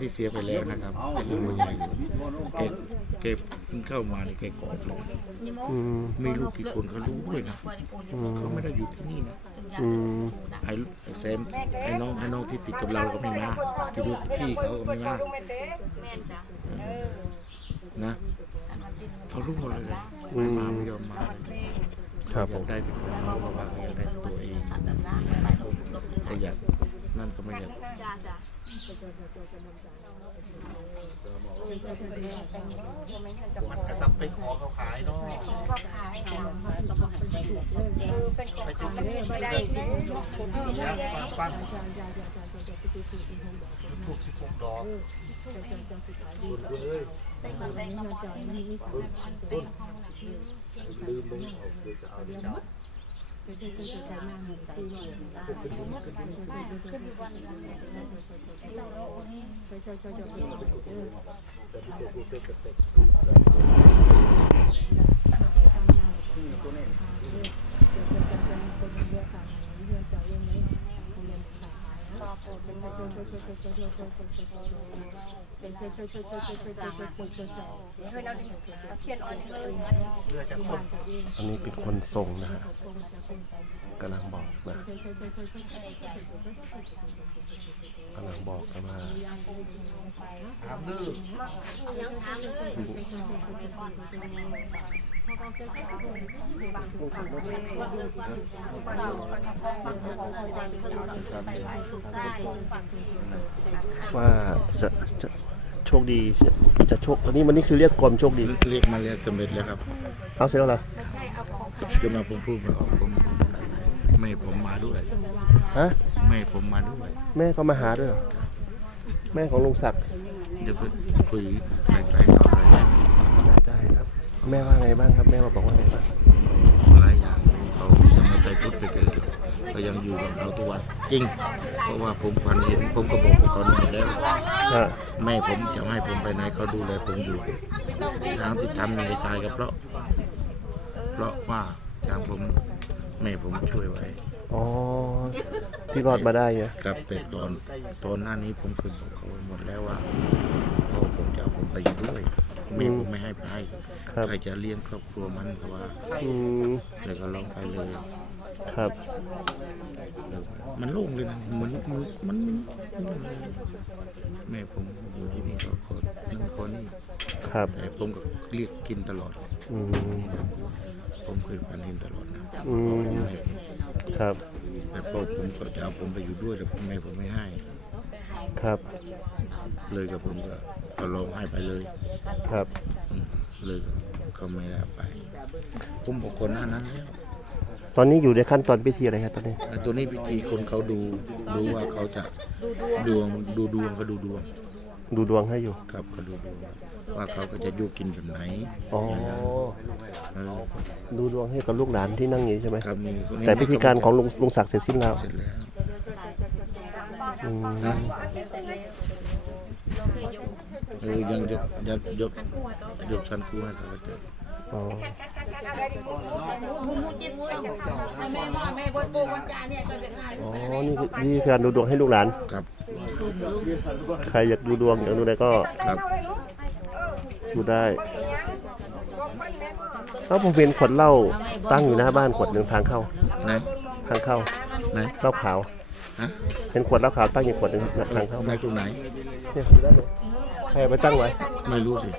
ที่เสียไปแล้วนะครับลุงมันยังอยู่แกแกเพิ่งเข้ามาในแกกอดเลยอืมมีลูกกี่คนเขารู้ด้วยนะเขาไม่ได้อยู่ที่นี่นะอืมไอ้ไอ้แซมไอ้น้องไอ้น้องที่ติดกับเราก็ไม่มาที่ดูพี่เขาก็ไม่มานะเขารู้หมดเลยยไม่มาไม่ยอมมาเลยครับผอยากมได้เป็นของเขาก็ว่าเขาอยากได้ตัวเองเขาอยาก นั่นก็ไม่อยากจ้าจ้ะมันกระซับไปขอเขาขายเนาะก็ขายค่ะก็บ่ให้ใจเออเป็นของเขาไม่ได้เด้ปั้นถูกสิบหกดอกเป็นแบบแดงน้ำมันนี่เป็นของน่ะลืมลงเอาเดี๋ยวจะเอาเดี๋ยวจะเอา ขึ้น อยู่วันนี้เป็นคนส่งนะฮะกำลังบอกนะกำลังบอกกันว่าถามดื้อยังถามเลย สิได้ไปเบิ่งกับใส่ไว้ลูกชายว่าจะจะโชคดีจะจะโชคอันนี้วันนี้คือเรียกความโชคดีเรียกมาเรียนสำเร็จแล้วครับเอาเสร็จแล้วเหรอจนมาผมพูดไม่ออกผมไม่ให้ผมมาด้วยฮะไม่ให้ผมมาด้วยแม่ก็มาหาด้วยเหรอแม่ของลุงศักดิ์เดี๋ยวคุยไกลๆเขาเลยได้ครับ แม่ว่าไงบ้างครับ แม่มาบอกว่าไงบ้างหลายอย่างเขายังไม่ใจพุทธไปเกิดเขายังอยู่กับเราทุกวันจริง เพราะว่าผมฝันเห็นผมก็บอกไปก่อนหมดแล้วฮะแม่ผมจะให้ผมไปไหนเขาดูแลผมอยู่ทางที่ทำในตายก็เพราะ เพราะว่าทางผมแม่ผมช่วยไว้ อ๋อที่รอดมาได้ไงกับแต่ตอนตอนหน้านี้ผมเคยบอกเขาไว้หมดแล้วว่าพ่อผมจะเอาผมไปอยู่ด้วยแม่ผมไม่ให้ไป ครับ ใครจะเลี้ยงครอบครัวมันก็ว่าอืมแล้วก็ลองไปเลย ครับแล้วมันโล่งเลยนะเหมือนมันมันมันแม่ผมอยู่ที่นี่ก็คนนั่นคนนี้ครับ แต่ผมก็เรียกกินตลอดเลยอืม ผมเคยฝันเห็นตลอดนะอืม แม่ผมครับ แต่พ่อผมก็จะเอาผมไปอยู่ด้วยแต่แม่ผมไม่ให้ ครับ เลยกับผมก็ก็ลองให้ไปเลยครับ อืมเลยก็ ก็ไม่ได้เอาไปผมบอกคนหน้านั้นแล้วตอนนี้อยู่ในขั้นตอนพิธีอะไรครับตอนนี้ไอ้ตัวนี้พิธีคนเขาดูดูว่าเขาจะดวงดูดวงเขาดูดวงดูดวงให้อยู่ ครับเขาดูดวงว่าเขาก็จะอยู่กินแบบไหนอ๋อ เออดูดวงให้กับลูกหลานที่นั่งอยู่ใช่ไหมครับมีคนนี้แต่พิธีการของลุงลุงศักดิ์เสร็จสิ้นแล้วเสร็จแล้ว อืม นะ เออยังยกยกยกยกชั้นครูให้เขาจะอ๋อมุมุจิตมุ้ยแม่มาแม่บนปูบนจานเนี่ยจะเป็นไงอ๋อนี่คือนี่คือการดูดวงให้ลูกหลาน ครับ ใครอยากดูดวงอยากดูอะไรก็ครับดูได้เอ้าผมเห็นขวดเหล้าตั้งอยู่หน้าบ้านขวดหนึ่งทางเข้า ไหนทางเข้า ไหนเหล้าขาว ฮะเห็นขวดเหล้าขาวตั้งอยู่ขวดหนึ่งทางเข้าไหนตรงไหน เนี่ยอยู่ด้านหลังใครเอาไปตั้งไว้ ไม่รู้สิ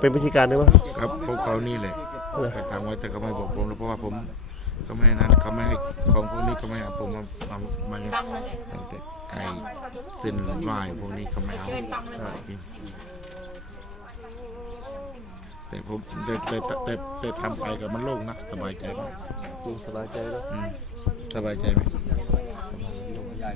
เป็นพิธีการหรือเปล่า ครับพวกเขานี่แหละเหรอ ไปทางไว้แต่เขาไม่บอกผมแล้วเพราะว่าผมเขาไม่ให้นั้นเขาไม่ให้ของพวกนี้เขาไม่ให้เอาผมมามามาเนี่ยตั้งแต่ไก่เส้นไหวพวกนี้เขาไม่เอาแต่ผมแต่แต่แต่แต่แต่ทำไปกับมันโล่งนะสบายใจไหมลุงสบายใจแล้วอืมสบายใจไหม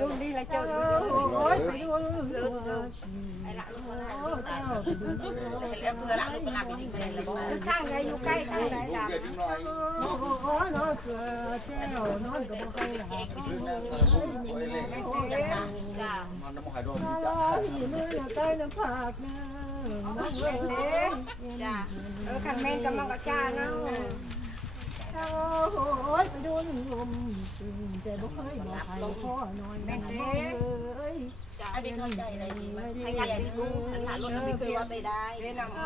ดูดีละเจ้าโอ้ยไปดูเลิศเลิศไอ้ละลูกมันตายแล้วเกลือละลูกมันหลับอีกเลยแล้วอยู่ข้างไหนอยู่ใกล้ข้างไหนล่ะเดี๋ยวนิดหน่อยจ้ามันน้ำหายโดนจ้าเออขันแม่นกำลังกระจาเนาะ แม่นเด้ไอ้เป็นเข้าใจอะไรดีไหมให้งานที่รู้หารถไม่เคยว่าไปได้เด้นำ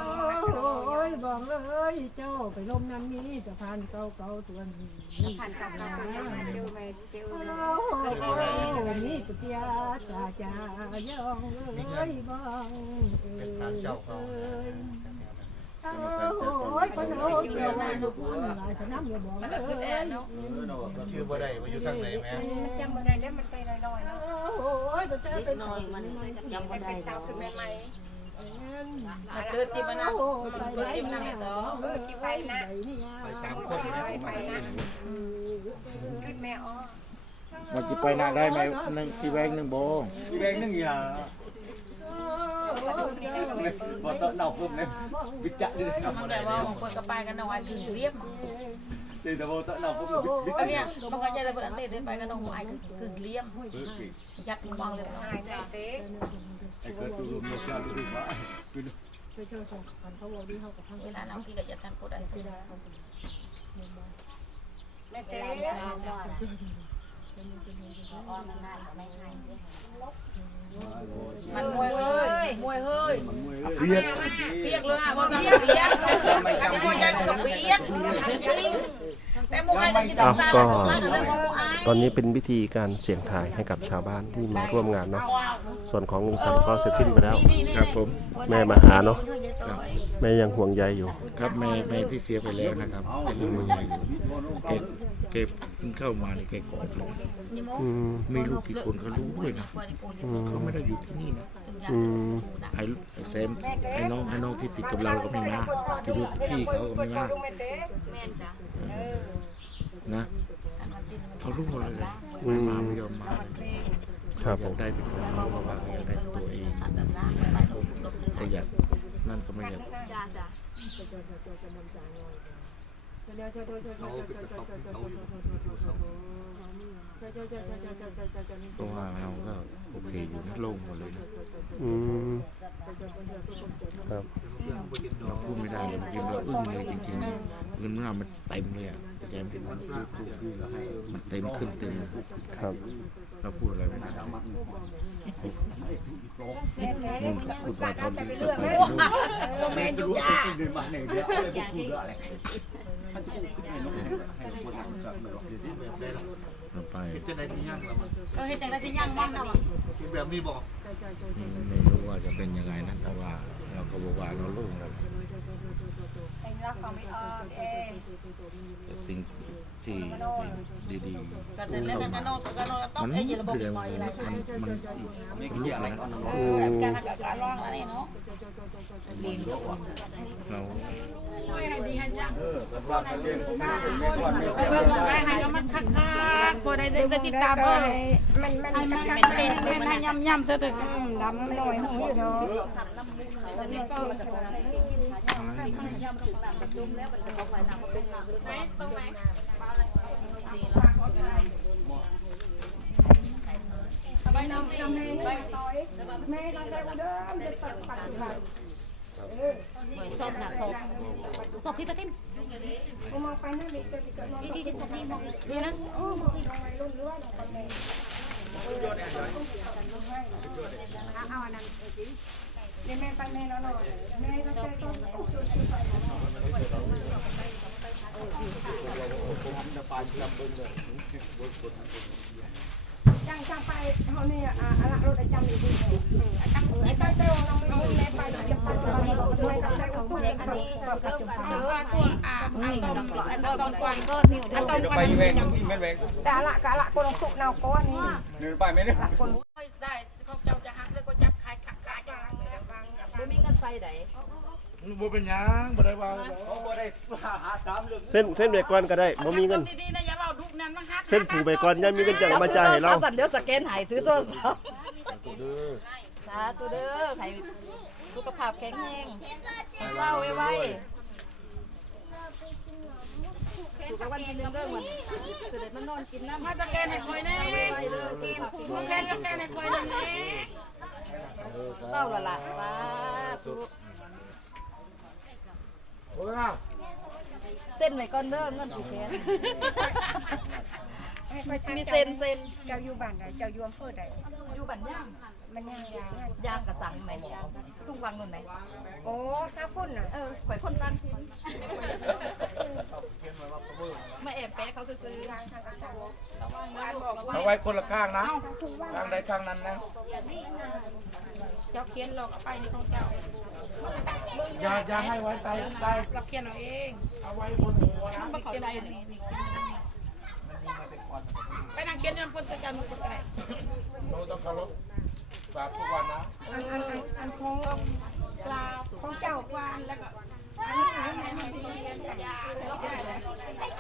โอ้ยบอกเลยเจ้าไปลมน้ำนี้จะผ่านเก่าเก่าตัวนี้ผ่านกับเราเจ้าแม่เจ้าแม่เจ้าโอ้นี่กุเตียจ่าจ่ายองเลยบ้องเป็นสารเจ้าเขาโอ้ยคนโอ้ยเกี่ยวกับลูกหลายสนา มอย่าบอกมันเลก็คือแอนยเนาะเออเนาะชื่อบ่ได้ว่าอยู่ทางไหนแม่มันจำบ่ได้แล้วมันไปลอยๆเนาะโอ้ยตัวเจ้าเล็เป็กนน้อยมันจำมัไม่นได้เป็นสาวขึ้นใหม่เดินตีมันนะเดินตีมันนะแม่ต่อๆเออที่ไปนะไปสามคนแม่ไปนะขึ้นแม่อ้อมันจะไปหน้าได้ไหมหนึ่งที่แวงหนึ่งโบงพี่แรงนึงอย่า บ่ต้องเนาปุ๊บเนี่ยวิจักได้ทำมันบ่แบได้บว่าของคนกับไปกันเอาไว้คือเรียบแต่บ่ต้องเนาปุ๊บวิก็จักเนี่ยมันก็จะได้เปิดเต้นไปกันเอาไว้คือเรียบยัดวางเลยหายใจเต้ไอ้เกิดตัวรวมเจ้ดูว่าคือเวลาเราพี่ก็จะทำก็ได้แม่เต้ มันมวยเฮ้ยมวยเฮ้ยมันมวยเพียรเปียกเลยอะว่าเปียกเปียกแต่มวยใจกับเปียกแต่มวยจะกินอ้าวตาก็เรื่องของไอ้ตอนนี้เป็นพิธีการเสี่ยงทายให้กับชาวบ้านที่มาร่วมงานเนาะส่วนของลุงสันก็เสร็จสิ้นไปแล้วครับผมแม่มาหาเนาะแม่ยังห่วงใยอยู่ ครับแม่แม่ที่เสียไปแล้วนะครับเป็นลูกใหญ่อยู่ เก็บเก็บเข้ามาในแกกอดเลย อืมมีลูกกี่คนเขารู้ด้วยนะเขาไม่ได้อยู่ที่นี่นะอืม ไอ้ไอ้แซมไอ้น้องไอ้น้องที่ติดกับเราก็ไม่มาที่รู้พี่เขาก็ไม่มาลุงแม่เต้แม่นจ้ะนะเขารู้หมดเลยนะอืไม่มมาไม่ยอมมาครับอผยากม ได้เป็นของเขาเพราะว่าอยากได้ตัวเองแต่อยากนั่นก็ไม่อยาก จ้าจ้าเพราะว่าเราก็โอเคอยู่นะโล่งหมดเลยนะอืมครับ เราพูดไม่ได้เลยจริงๆเราอึ้งเลยจริงๆ เงินเรามันเต็มเลยอะแจมมันเต็มขึ้นเต็มครับ เราพูดอะไรไม่ได้นุ่นพูดมาตอนที่จะไปนู่นแม่อยู่ยาเดินมาไหนเดียวอะไรพวกคุณอะไรมันจะขึ้นให้น้องให้คนทำสักหน่อยเดี๋ยวนี้แบบได้ละเราไปจะได้สิย่างแล้วมันเออเห็นแต่ละที่ย่างบ้านเราแบบนี้บอกไม่รู้ว่าจะเป็นยังไงนะแต่ว่าเราก็บอกว่าเราโล่งแล้วไอ้ รักก็ไม่ออกเองแต่สิ่งที่ดีก็แต่แล้วกันนอนก็นอนต้องมันไอ้ยระบบเรื่องปล่อยอะไรมันมันไม่เกี่ยวอะไรก่อนเออการทำการร้องอะไรเนาะเราเออแล้วว่าเรื่องผมไม่ก่อนไม่เบิ่งได้ให้มันคักๆบ่ได้ได้ติดตามเออมันมันมันเป็นเป็นเป็นให้ย่ำๆซะเถอดำหน่อยหูอยู่เนาะไปน้องตีไปแม่ก็ได้อุดมจะตัดปัดปัดศพนะศพศพพี่ประทิมกู sop nak sop sop kita tim ngomong panas di sop ni mau dia nak oh mau องพี่ที่ศพนี่มองนี่นะโอ้มองไปรุ่นเอยลงไปเลยเอาอันนั้นเดี๋ยวแม่ไปแม่นอนแม่ก็ใจต้องจังจังไปเขาเนี่ยอ่าอะไรรถจำอยู่ดีเลย จังไอ้ใต้เต้าเราไม่รู้แม่ไปจะไปเราด้วยใจของเด็กอันนี้เริ่มกันเออตัวอะไอ้ต้มไอ้ต้มกวนก็หิวไอ้ต้มกวนไปแวงแม่แวงแต่ละกะละคนสุกเนาก้อนนี่เดินไปไหมเนี่ยคนได้เขาเจ้าจะหักแล้วก็จับขายขาขาจะหักบ่มีเงินใส่ใดบ่เป็นหยังบ่ได้ว่าเขาบ่ได้หาตามเรื่องเส้นเส้นไปก่อนก็ได้บ่มีเงิน ดีๆนะอย่าเอาดุนั่นมาฮักเส้นผูกไปก่อนยังมีเงินจะเอามาจ่ายให้เราสั่นเดี๋ยวสแกนใหายถือโทรศัพท์สาธุเด้อให้สุขภาพแข็งแรงให้เศร้าไว้ๆถูกรางวัลที่หนึ่งเด้อมันคือเด็มันนอนกินน้ำมาสแกนให้คอยแน่ไว้เด้อเกมสแกนสแกนให้คอยแน่เศร้าและล่ะสาธุโอ้ยอ้าว เส้นไว้ก่อนเด้อเงินผูกแขนให้ค่อยถามีเซ็นเซ็นเจ้าอยู่บ้านใดเจ้าอยู่อำเภอใดอยู่บ้านย่างมันยังยางยางกระสังไหมทุ่งวังนู่นไหมโอ้ถ้าพุ่นน่ะเออข่อยคนตั้งทิ้งมาแอบแปะเขาซื้อทางทางกระสังเอาไว้คนละข้างนะข้างใดข้างนั้นนะเจ้าเขียนหลอกเอาไปในของเจ้า อย่าอย่าให้ไว้ใต้ใต้เราเขียนเอาเองเอาไว้บนหัวนะๆมันเข้าใจนี่ไปนั่งเขียนยันคนจะจันทร์คนอะไรโนต้องเคารพบาปทุกวันนะอันอันอันอันของกราบของเจ้าวานแล้วก็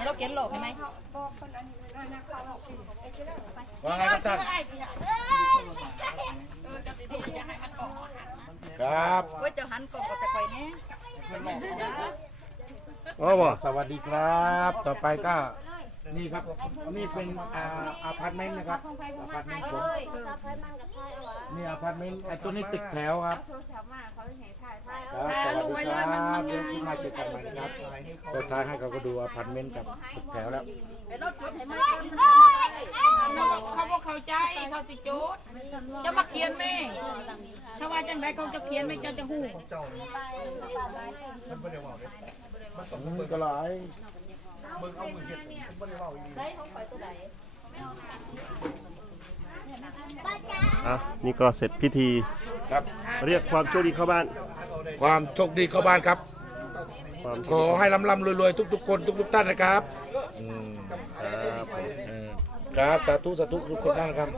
เราเขียนหลอกไหมบอกคนอันนี้นะนะเขาบอกสิไอ้เจ้าได้ไปว่าไงครับท่านไอ้ที่เออจะดีๆจะให้มันออกครับเว้าหันกล่องก็จะไปแน่อ๋อบ่สวัสดีครับ ต่อไปก็นี่ครับนี่เป็นอาอาพาร์ตเมนต์นะครับอาพาร์ตเมนต์ผมนี่อาพาร์ตเมนต์ไอ้ตัวนี้ตึกแถวครับครับสวัสดีครับเลยมัน มาเจอกันใหม่นะครับเปิดท้ายให้เขาก็ดูอพาร์ตเมนต์กับตึกแถวแล้ว เขาบอกเข้าใจเขาติโจทย์จะมาเขียนแม่ถ้าว่าจังไรเขาจะเขียนไม่เจ้าจะหู้อืมก็หลายใส่ของข่อยตัวไหนอะนี่ก็เสร็จพิธี ครับ เรียกความโชคดีเข้าบ้าน ความโชคดีเข้าบ้านครับ ความขอให้ร่ำๆรวยๆทุก ๆ คนทุก ๆ ท่านนะครับอืมครับอืมครับสาธุสาธุทุกคนท่านครับ